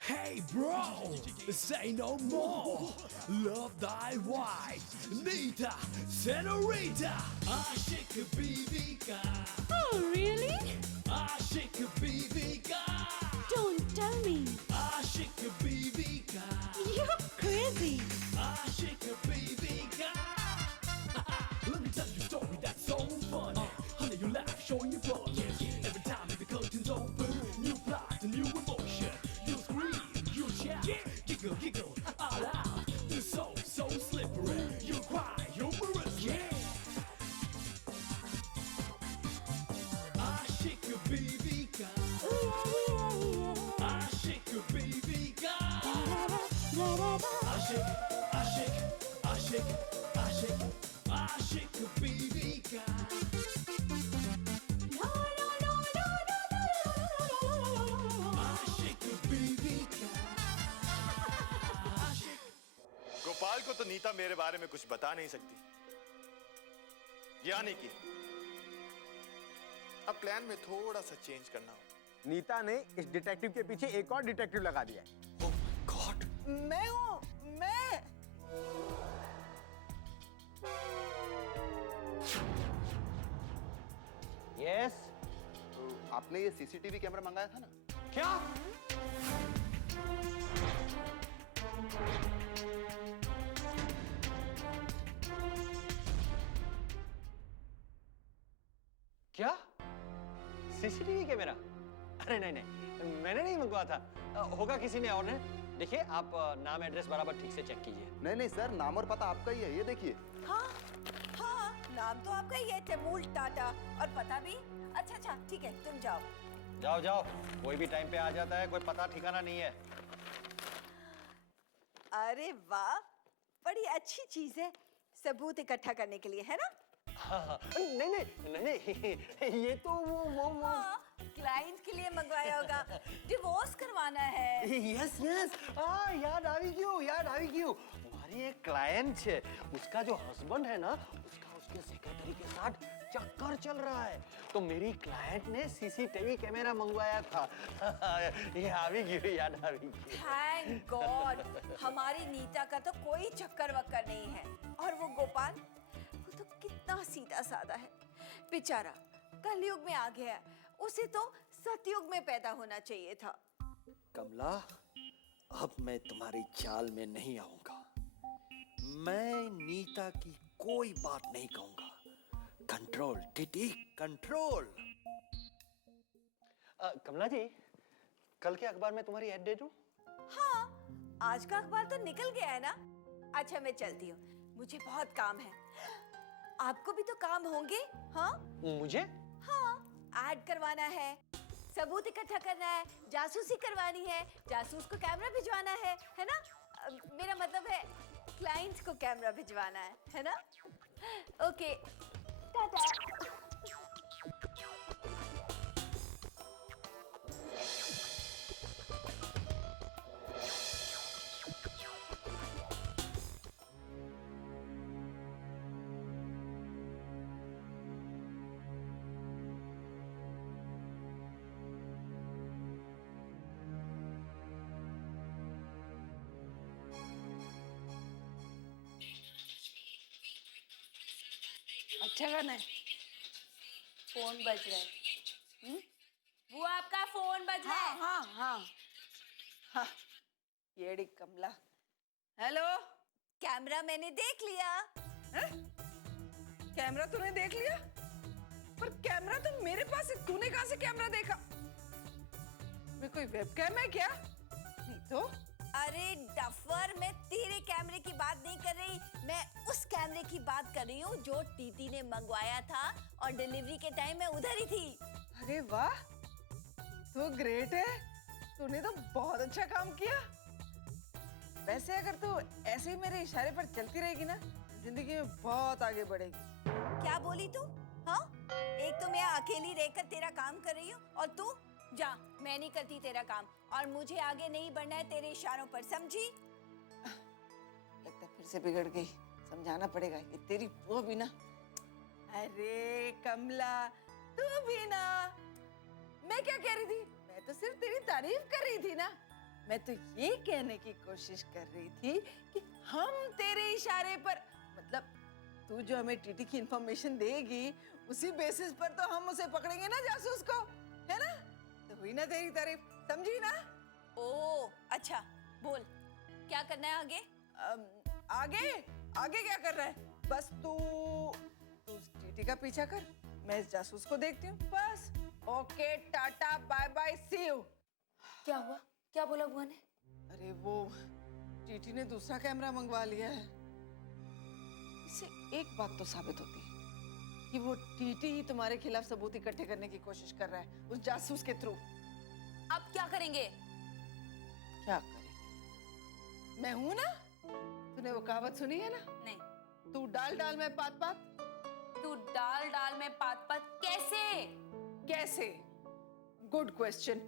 Hey bro, say no more. Love thy wife, Nita, Senorita. Aşık Bibika. Oh, really? Aşık Bibika. Don't tell me. Aşık Bibika. You're crazy. Aşık Bibika. Let me tell you a story that's so funny. Honey, you laugh, showing your fun. Every time the curtains open, new plot, a new emotion. You scream, you shout, giggle, giggle, all out. The soul, so slippery. You cry, humorous, yeah. Aşık Bibika. Aşık Bibika. Aşık, aşık, aşık, aşık, aşık Bibika. Aşık Bibika. Aşık. Gopal को तो नीता मेरे बारे में कुछ बता नहीं सकती, यानी कि अब प्लान में थोड़ा सा चेंज करना हो। नीता ने इस डिटेक्टिव के पीछे एक और डिटेक्टिव लगा दिया है। ओह माय गॉड, मैं हूँ मैं। यस। आपने ये सीसीटीवी कैमरा मंगाया था ना? क्या? क्या? CCTV camera? अरे नहीं नहीं, मैंने नहीं मंगवाया था, होगा किसी ने और ने। देखिए, आप नाम एड्रेस बराबर ठीक से चेक कीजिए। नहीं नहीं सर, नाम और पता आपका ही है, ये देखिए। हाँ हाँ, नाम तो आपका ही है, तैमूर टाटा, और पता भी। अच्छा अच्छा, ठीक है, तुम जाओ। जाओ जाओ, कोई भी टाइम पे आ जाता है, कोई पता ठिकाना नहीं है। अरे वाह, बड़ी अच्छी चीज है सबूत इकट्ठा करने के लिए, है ना? हाँ, नहीं नहीं नहीं नहीं, ये तो वो हाँ, क्लाइंट के लिए मंगवाया होगा, डिवोर्स करवाना है। यस यस, याद આવી ગયું। हमारी एक क्लाइंट है, उसका जो हस्बैंड है ना, उसका उसके सेक्रेटरी के साथ चक्कर चल रहा है, तो मेरी क्लाइंट ने सीसीटीवी कैमरा मंगवाया था। ये याद आ गई। थैंक गॉड, हमारी नीता का तो कोई चक्कर वक्कर नहीं है। और वो गोपाल, वो तो कितना सीधा साधा है बेचारा, कलयुग में आ गया है, उसे तो सतयुग में पैदा होना चाहिए था। कमला, अब मैं तुम्हारी चाल में नहीं आऊंगा। मैं नीता की कोई बात नहीं कहूंगा। कंट्रोल टीटी, कंट्रोल। कमला जी, कल के अखबार में तुम्हारी ऐड दे दूं? हाँ, आज का अखबार तो निकल गया है ना। अच्छा, मैं चलती हूँ, मुझे बहुत काम है। आपको भी तो काम होंगे? हाँ मुझे? हाँ, ऐड करवाना है, सबूत इकट्ठा करना है, जासूसी करवानी है, जासूस को कैमरा भिजवाना है ना? मेरा मतलब है क्लाइंट को कैमरा भिजवाना है ना? ओके, टाटा। अच्छा गाना है। फोन बज रहा है। वो आपका फोन बज रहा है। हाँ हाँ हाँ, येड़ी कमला। हेलो, कैमरा मैंने देख लिया। है? कैमरा तूने देख लिया? पर कैमरा तो मेरे पास है, तूने कहाँ से कैमरा देखा? मैं कोई वेबकैम है क्या? नहीं तो। अरे डफर, मैं तेरे कैमरे की बात नहीं कर रही, मैं उस कैमरे की बात कर रही हूँ जो टीटी ने मंगवाया था और डिलीवरी के टाइम मैं उधर ही थी। अरे वाह, तो ग्रेट है, तूने तो बहुत अच्छा काम किया। वैसे अगर तू ऐसे ही मेरे इशारे पर चलती रहेगी ना, जिंदगी में बहुत आगे बढ़ेगी। क्या बोली तू? हाँ, एक तो मैं अकेली रहकर तेरा काम कर रही हूँ, और तू जा, मैं नहीं करती तेरा काम, और मुझे आगे नहीं बढ़ना है तेरे इशारों पर, समझी? लगता फिर से बिगड़ गई, समझाना पड़ेगा, ये तेरी वो भी ना। अरे कमला, तू भी ना। मैं क्या कह रही थी? मैं तो सिर्फ तेरी तारीफ कर रही थी ना। मैं तो ये कहने की कोशिश कर रही थी कि हम तेरे इशारे पर, मतलब तू जो हमें टीटी की इंफॉर्मेशन देगी उसी बेसिस पर तो हम उसे पकड़ेंगे ना जासूस को, है ना? तो हुई ना तेरी तारीफ, समझी ना? ओ अच्छा, बोल क्या करना है आगे? आगे आगे क्या कर रहा है? बस तू उस टीटी का पीछा कर, मैं इस जासूस को देखती हूँ, बस। Okay, tata, bye bye, see you. क्या हुआ? क्या बोला बुआ ने? अरे वो टीटी ने दूसरा कैमरा मंगवा लिया है। इससे एक बात तो साबित होती है कि वो टीटी ही तुम्हारे खिलाफ सबूत इकट्ठे करने की कोशिश कर रहा है उस जासूस के थ्रू। अब क्या करेंगे? क्या करेंगे? मैं हूं ना? तूने वो कहावत सुनी है ना? नहीं। तू डाल डाल में पात पात। तू डाल डाल में पात पात कैसे? कैसे? Good question.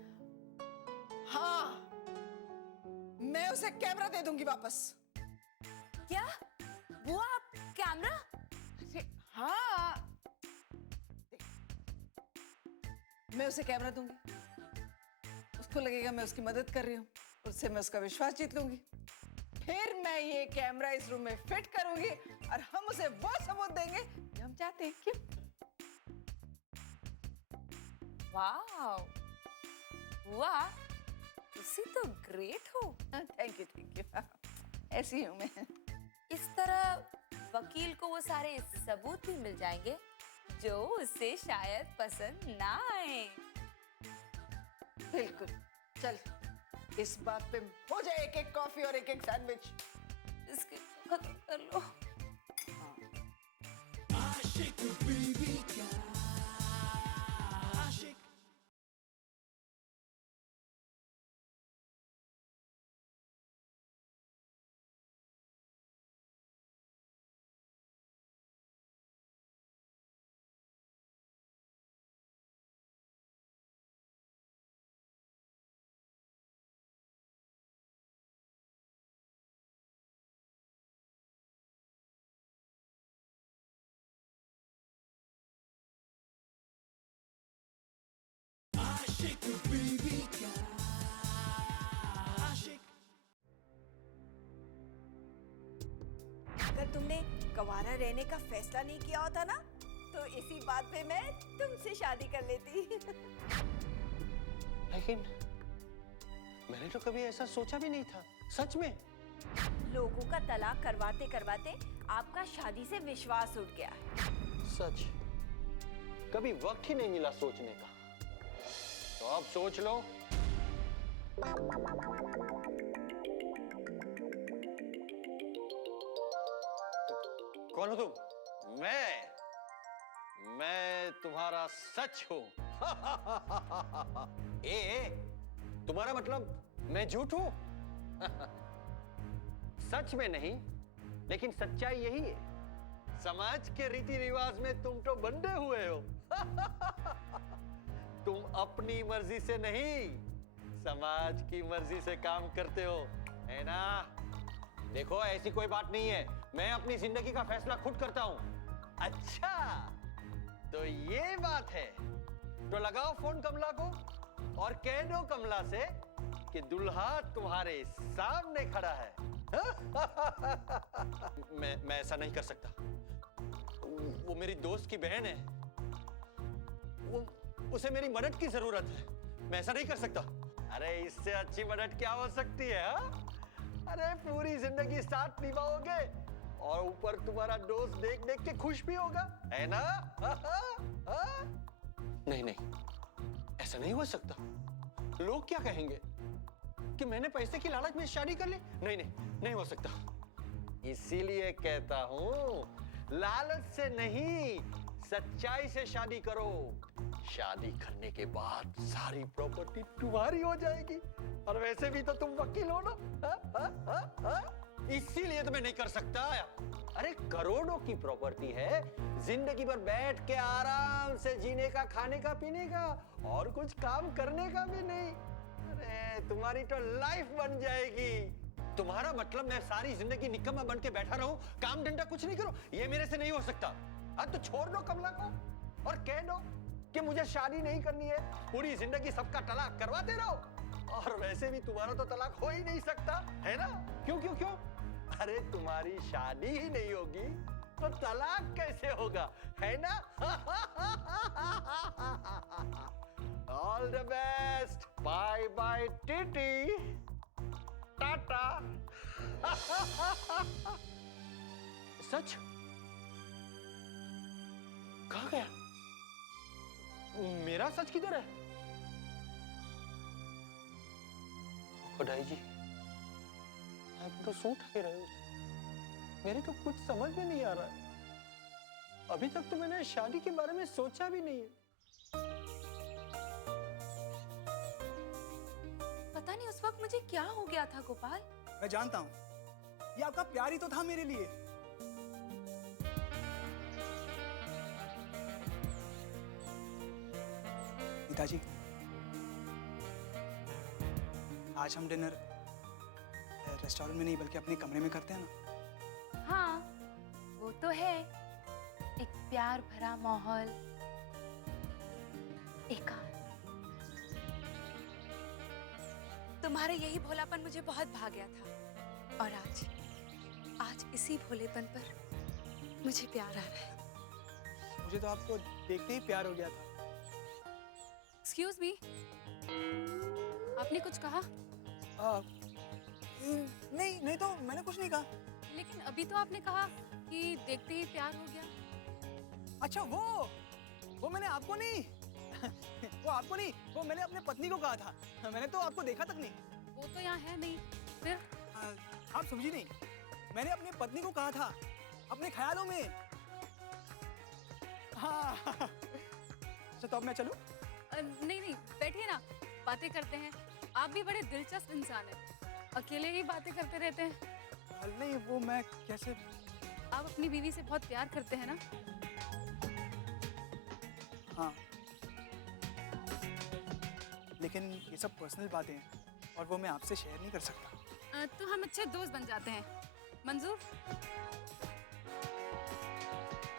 हाँ, मैं उसे कैमरा दे दूंगी वापस। क्या बुआ, आप कैमरा? अरे हाँ, देख, मैं उसे कैमरा दूंगी, उसको लगेगा मैं उसकी मदद कर रही हूँ, उससे मैं उसका विश्वास जीत लूंगी। फिर मैं ये कैमरा इस रूम में फिट करूंगी और हम उसे वो सबूत देंगे जो हम चाहते हैं। क्यों? वाह बुआ, तुसी तो ग्रेट हो। Thank you. ऐसी हूं मैं। इस तरह वकील को वो सारे सबूत भी मिल जाएंगे जो उसे शायद पसंद ना आए। बिल्कुल। चल, इस बात पे हो जाए एक एक कॉफी और एक एक सैंडविच। इसके खत्म कर लो। आशिक बीबी का आशिक। आशिक बीबी का आशिक। अगर तुमने गवारा रहने का फैसला नहीं किया होता ना, तो इसी बात पे मैं तुमसे शादी कर लेती। लेकिन मैंने तो कभी ऐसा सोचा भी नहीं था, सच में। लोगों का तलाक करवाते करवाते आपका शादी से विश्वास उठ गया है। सच, कभी वक्त ही नहीं मिला सोचने का। तो अब सोच लो। कौन हो तुम? मैं तुम्हारा सच हूं। तुम्हारा मतलब मैं झूठ हूं? सच में नहीं, लेकिन सच्चाई यही है। समाज के रीति रिवाज में तुम तो बंधे हुए हो। तुम अपनी मर्जी से नहीं, समाज की मर्जी से काम करते हो, है ना? देखो, ऐसी कोई बात नहीं है, मैं अपनी जिंदगी का फैसला खुद करता हूं। अच्छा, तो ये बात है। तो लगाओ फोन कमला को और कह दो कमला से कि दुल्हा तुम्हारे सामने खड़ा है। मैं ऐसा नहीं कर सकता। वो मेरी दोस्त की बहन है, उसे मेरी मदद की जरूरत है। मैं ऐसा नहीं कर सकता। अरे इससे अच्छी मदद क्या हो सकती है? हा? अरे पूरी जिंदगी साथ निभाओगे और ऊपर तुम्हारा दोस्त देख देख के खुश भी होगा, है ना? नहीं नहीं, ऐसा नहीं हो सकता। लोग क्या कहेंगे कि मैंने पैसे की लालच में शादी कर ली? नहीं नहीं, नहीं हो सकता। इसीलिए कहता हूं, लालच से नहीं, सच्चाई से शादी करो। शादी करने के बाद सारी प्रॉपर्टी तुम्हारी हो जाएगी। और वैसे भी तो तुम वकील हो ना? इसीलिए तो मैं नहीं कर सकता। अरे करोड़ों की प्रॉपर्टी है, जिंदगी भर बैठ के आराम से जीने का, खाने का, पीने का, और कुछ काम करने का भी नहीं। अरे तुम्हारी तो लाइफ बन जाएगी। तुम्हारा मतलब मैं सारी जिंदगी निकम्मा बन के बैठा रहूं, काम धंधा कुछ नहीं करूं? ये मेरे से नहीं हो सकता। अब तो छोड़ दो कमला को और कह दो कि मुझे शादी नहीं करनी है, पूरी जिंदगी सबका तलाक करवाते रहो और वैसे भी तुम्हारा तो तलाक हो ही नहीं सकता, है ना? क्यों क्यों क्यों? अरे तुम्हारी शादी ही नहीं होगी तो तलाक कैसे होगा, है ना? All the best, bye bye टीटी, टाटा। सच? कहाँ गया? मेरा सच किधर है? खुदाई जी, आप तो सूट के रहे हो। मेरे तो कुछ समझ में नहीं आ रहा है। अभी तक तो मैंने शादी के बारे में सोचा भी नहीं है। पता नहीं उस वक्त मुझे क्या हो गया था गोपाल। मैं जानता हूँ, ये आपका प्यार ही तो था मेरे लिए। पिताजी, आज हम डिनर रेस्टोरेंट में नहीं बल्कि अपने कमरे में करते हैं ना? हाँ, वो तो है। एक प्यार भरा माहौल, एकांत। तुम्हारे यही भोलापन मुझे बहुत भा गया था और आज इसी भोलेपन पर मुझे प्यार आ रहा है। मुझे तो आपको देखते ही प्यार हो गया था। एक्सक्यूज मी, आपने कुछ कहा? नहीं तो मैंने कुछ नहीं कहा। लेकिन अभी तो आपने कहा कि देखते ही प्यार हो गया। अच्छा, वो मैंने आपको नहीं वो आपको नहीं, वो मैंने अपने पत्नी को कहा था। मैंने तो आपको देखा तक नहीं। वो तो यहाँ है नहीं। फिर आप समझी नहीं, मैंने अपनी पत्नी को कहा था अपने ख्यालों में। हाँ अच्छा, तो अब मैं चलूं? नहीं, बैठिए ना, बातें करते हैं। आप भी बड़े दिलचस्प इंसान हैं, अकेले ही बातें करते रहते हैं। नहीं, वो मैं कैसे? आप अपनी बीवी से बहुत प्यार करते हैं ना? हाँ, लेकिन ये सब पर्सनल बातें हैं और वो मैं आपसे शेयर नहीं कर सकता। तो हम अच्छे दोस्त बन जाते हैं, मंजूर?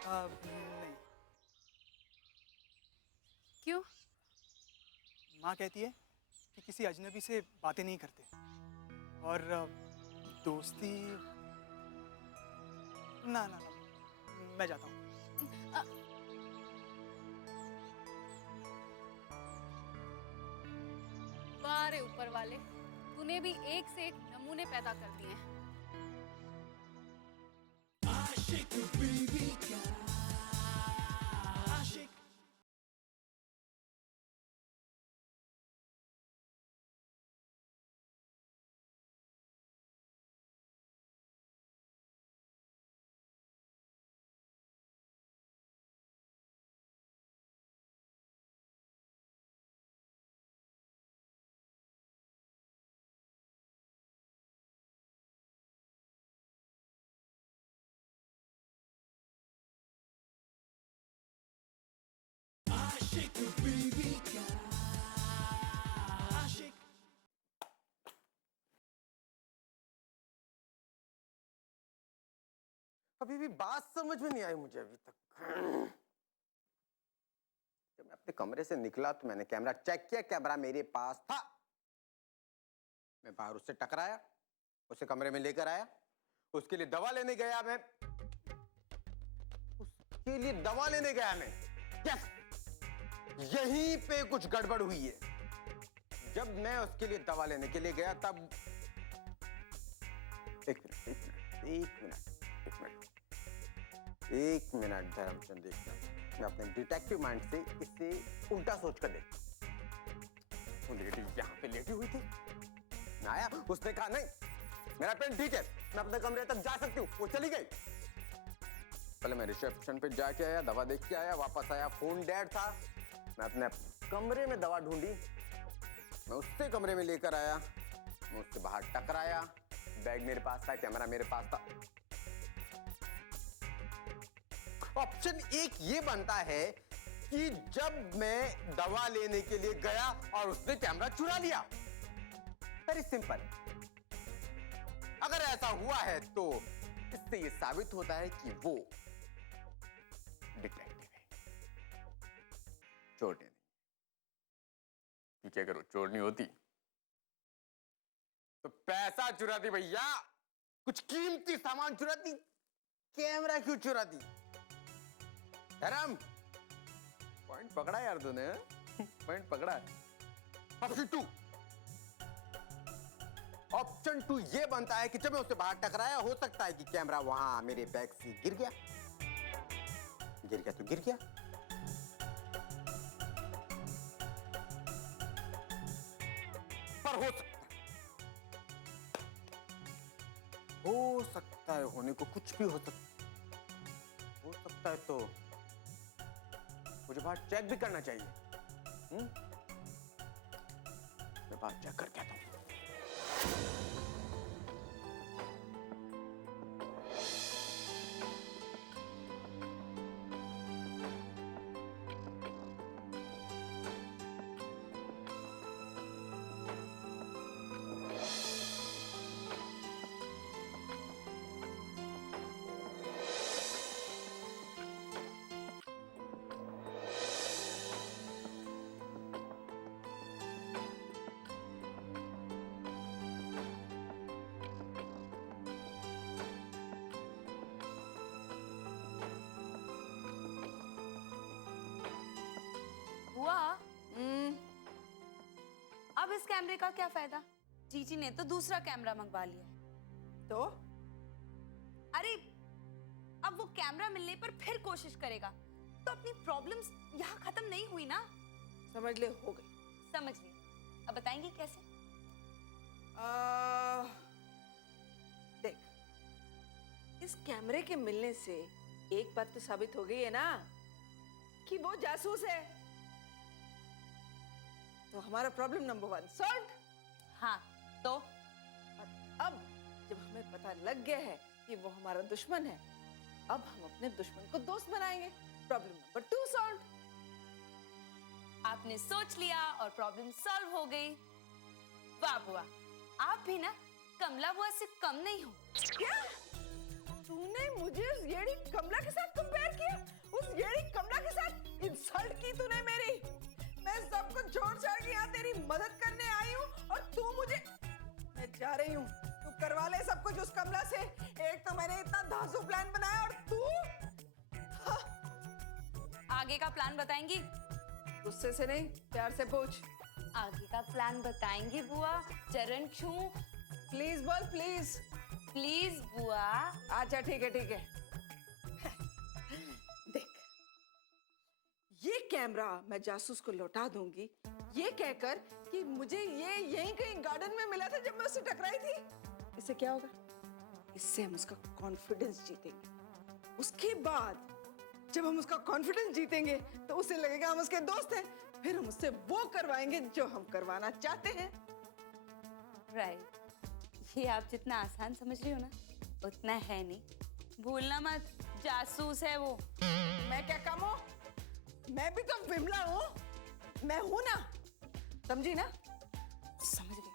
नहीं। क्यों? माँ कहती है कि किसी अजनबी से बातें नहीं करते और दोस्ती ना, मैं जाता हूँ। बारे ऊपर वाले, तूने भी एक से एक नमूने पैदा कर दिए हैं। आशिक बीवी का आशिक। आशिक बीवी का आशिक। अभी भी बात समझ में नहीं आई मुझे अभी तक। जब मैं अपने कमरे से निकला तो मैंने कैमरा चेक किया, कैमरा मेरे पास था। मैं बाहर उससे टकराया, उसे कमरे में लेकर आया, उसके लिए दवा लेने गया मैं। उसके लिए दवा लेने गया मैं। यस, यहीं पे कुछ गड़बड़ हुई है। जब मैं उसके लिए दवा लेने के लिए गया तब एक मिनट धर्मचंद, एक मिनट। मैं अपने डिटेक्टिव माइंड से इसे उल्टा सोच कर देखता। वो लेडी यहाँ पे लेटी हुई थी, मैं आया, उसने कहा नहीं मेरा पेन ठीक है, मैं अपने कमरे तक जा सकती हूँ। वो चली गई। पहले मैं रिसेप्शन पे जाके आया, दवा देख के आया, वापस आया, फोन डेड था। मैं अपने कमरे में दवा ढूंढी, मैं उससे कमरे में लेकर आया, मैं उससे बाहर टकराया, बैग मेरे पास था, कैमरा मेरे पास था। ऑप्शन एक ये बनता है कि जब मैं दवा लेने के लिए गया और उसने कैमरा चुरा लिया। Very simple. अगर ऐसा हुआ है तो इससे ये साबित होता है कि वो डिटेक्टिव है, चोर नहीं। क्योंकि अगर वो चोर नहीं होती तो पैसा चुरा दी भैया, कुछ कीमती सामान चुरा दी, कैमरा क्यों चुरा दी? धर्म पॉइंट पकड़ा यार तूने, पॉइंट पकड़ा। ऑप्शन 2 ये बनता है कि जब मैं उससे बाहर टकराया, हो सकता है कि कैमरा वहां मेरे बैग से गिर गया तो गिर गया, पर हो सकता है होने को कुछ भी हो सकता है, तो मुझे बाहर चेक भी करना चाहिए। मैं बाहर चेक करके आता हूं। बुआ, अब इस कैमरे का क्या फायदा? जीजी ने तो दूसरा कैमरा मंगवा लिया। तो अरे अब वो कैमरा मिलने पर फिर कोशिश करेगा, तो अपनी प्रॉब्लम्स यहाँ खत्म नहीं हुई ना। समझ ले, हो गई। समझ ली, अब बताएंगे कैसे? देख, इस कैमरे के मिलने से एक बात तो साबित हो गई है ना कि वो जासूस है। तो हमारा प्रॉब्लम नंबर 1 सॉल्व। हाँ, तो अब जब हमें पता लग गया है कि वो हमारा दुश्मन है, अब हम अपने दुश्मन को दोस्त बनाएंगे। Problem number 2 solve. आपने सोच लिया और प्रॉब्लम सॉल्व हो गई। वाह बुआ, आप भी ना कमला बुआ से कम नहीं हो। क्या? तूने मुझे उस येड़ी कमला के साथ कंपेयर किया? उस येड़ी कमला के साथ इंसल्ट की तूने मेरी। मैं सब कुछ छोड़ छाड़ के यहाँ तेरी मदद करने आई हूँ और तू मुझे। मैं जा रही हूँ, तू करवा ले सब कुछ उस कमला से। एक तो मैंने इतना धांसू प्लान बनाया और तू। आगे का प्लान बताएंगी? गुस्से से नहीं, प्यार से पूछ। आगे का प्लान बताएंगी बुआ? चरण छू। प्लीज बोल, प्लीज। प्लीज बुआ। अच्छा ठीक है, ठीक है। देख, ये कैमरा मैं जासूस को लौटा दूंगी, ये कहकर कि मुझे ये यहीं कहीं गार्डन में मिला था जब मैं उससे टकराई थी। इससे क्या होगा? इससे हम उसका कॉन्फिडेंस जीतेंगे। उसके बाद जब हम उसका कॉन्फिडेंस जीतेंगे तो उसे लगेगा हम उसके दोस्त हैं, फिर हम उससे वो करवाएंगे जो हम करवाना चाहते हैं। राइट, ये आप जितना आसान समझ रही हो ना, उतना है नहीं। भूलना मत, जासूस है वो। मैं क्या कम हूँ? मैं भी तो विमला हूँ, मैं हूँ ना, समझी ना? समझ गई।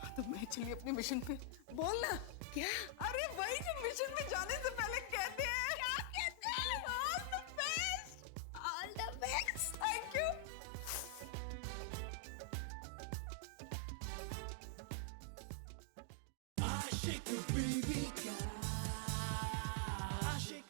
हाँ, तो मैं चली अपने मिशन पे। बोलना क्या? अरे वही जो मिशन में जाने से पहले कहते हैं। क्या कहते हैं? All the best. All the best. Thank you. Ashik baby ka Ashik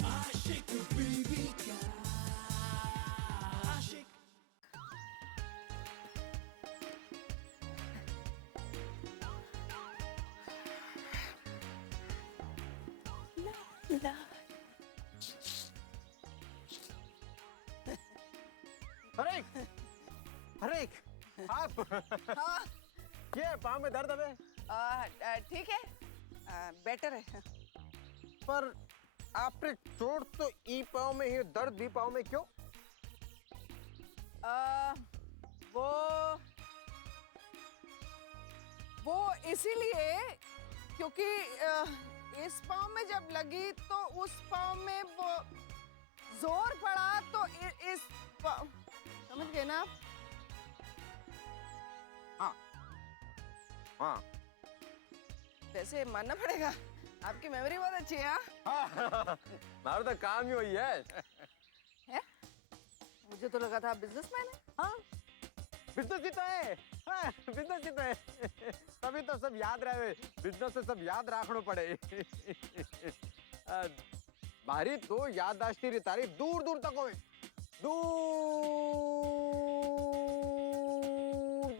Ashik baby ka Ashik अरे आप हाँ, ये पाँव में दर्द है? ठीक है, बेटर है। पर आपने चोट तो ई पाँव में ही, दर्द बी पाँव में क्यों? वो इसीलिए क्योंकि इस पाँव में जब लगी तो उस पाँव में वो जोर पड़ा तो इस पाँव, समझ गए ना आप? हाँ हाँ वैसे मानना पड़ेगा आपकी मेमोरी बहुत अच्छी है। हाँ मारो तो काम ही वही है? मुझे तो लगा था आप बिजनेसमैन है। हाँ बिजनेस ही तो है। हाँ बिजनेस ही तो है। तभी तो सब याद रहे, बिजनेस से सब याद रखना पड़े। बाहरी तो याददाश्त की तारीफ दूर दूर तक होए, दूर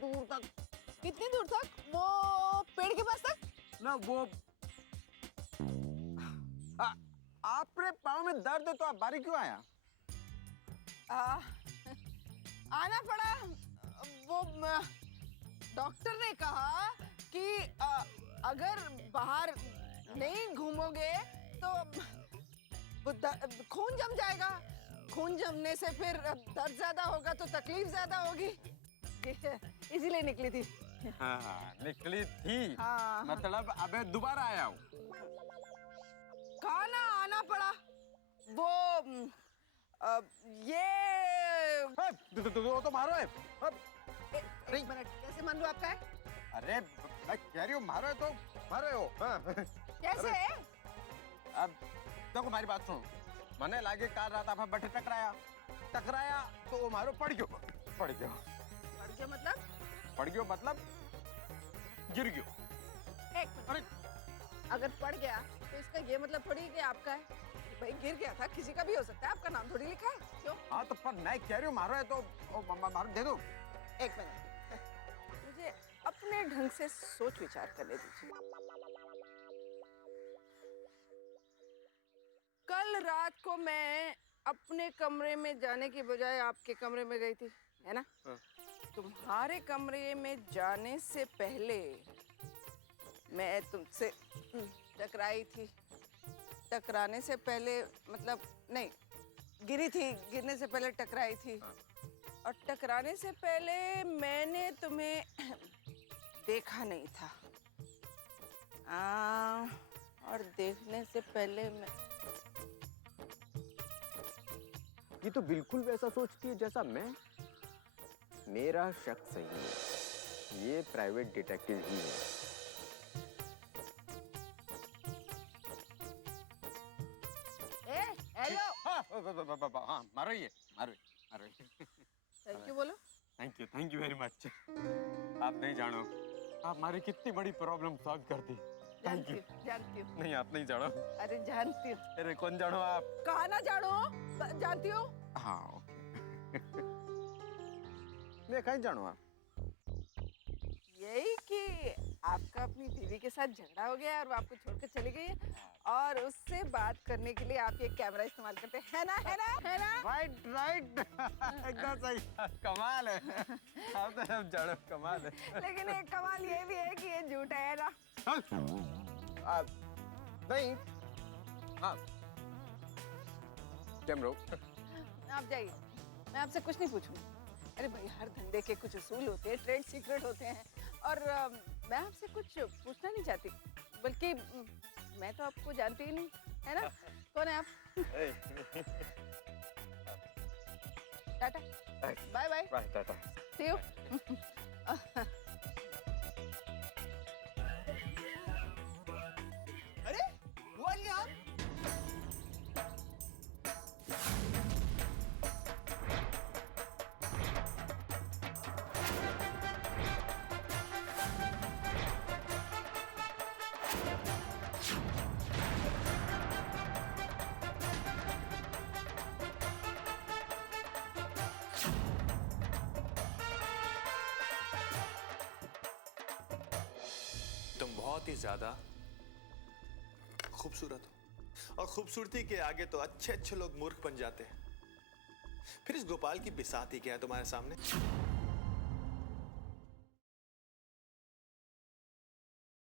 दूर तक। कितनी दूर तक? वो पेड़ के पास तक? ना वो आपके पाँव में दर्द है तो आप बारी क्यों आया? आना पड़ा। वो डॉक्टर ने कहा कि अगर बाहर नहीं घूमोगे तो वो खून जम जाएगा। खून जमने से फिर दर्द ज्यादा होगा तो तकलीफ ज्यादा होगी, इसीलिए निकली थी। हाँ निकली थी। हाँ। मतलब अबे दोबारा आया हूँ। कहा ना आना पड़ा। वो ये तो मारो है। एक मिनट, कैसे मान लो आपका है? अरे मैं कह रही हूँ मारो है तो मारो हो। हाँ। कैसे? अब देखो हमारी बात सुनो, मने लागे काल रात आप बैठे टकराया तो वो मारो पड़ गयो मतलब गिर गयो। एक मिनट, अगर पड़ गया तो इसका ये मतलब थोड़ी कि आपका है। भाई गिर गया था, किसी का भी हो सकता है, आपका नाम थोड़ी लिखा है। क्यों? हाँ तो पर मैं कह रही हूँ मारो है तो मारो दे दो। एक मिनट, मुझे अपने ढंग से सोच विचार करने दीजिए। कल रात को मैं अपने कमरे में जाने की बजाय आपके कमरे में गई थी, है ना? हाँ। तुम्हारे कमरे में जाने से पहले मैं तुमसे टकराई थी। टकराने से पहले मतलब नहीं, गिरी थी, गिरने से पहले टकराई थी। और टकराने से पहले मैंने तुम्हें देखा नहीं था। और देखने से पहले मैं ये तो बिल्कुल वैसा सोचती है जैसा मैं। मेरा शक सही है, ये प्राइवेट डिटेक्टिव ही है। हेलो। हाँ मारो ये मारो। थैंक यू बोलो। Thank you very much. आप नहीं जानो आप हमारी कितनी बड़ी प्रॉब्लम सॉल्व कर दी। Thank you. जानती हूँ। नहीं आप नहीं जानो। अरे जानती हूँ। अरे कौन जानो आप? कहा ना जानो, जानती हूँ। हाँ ओके। मैं कहीं जानो आप? यही कि आपका अपनी बीवी के साथ झगड़ा हो गया और वो आपको छोड़कर चली गई है और उससे बात करने के लिए आप ये कैमरा इस्तेमाल करते हैं, है ना? राइट एकदम सही। कमाल है। आप तो सब जानो कमाल है। लेकिन एक कमाल ये भी है कि ये झूठ है ना? नहीं। हाँ कैमरो आप जाइए, मैं आपसे कुछ नहीं पूछूंगी। अरे भाई हर धंधे के कुछ उसूल होते हैं, ट्रेड सीक्रेट होते हैं और मैं आपसे कुछ पूछना नहीं चाहती, बल्कि मैं तो आपको जानती ही नहीं, है ना? कौन है आप? Tata, bye bye. Bye tata. See you. अरे हुआ क्या? तुम बहुत ही ज्यादा खूबसूरत हो और खूबसूरती के आगे तो अच्छे अच्छे लोग मूर्ख बन जाते हैं। फिर इस गोपाल की बिसाती क्या है तुम्हारे सामने?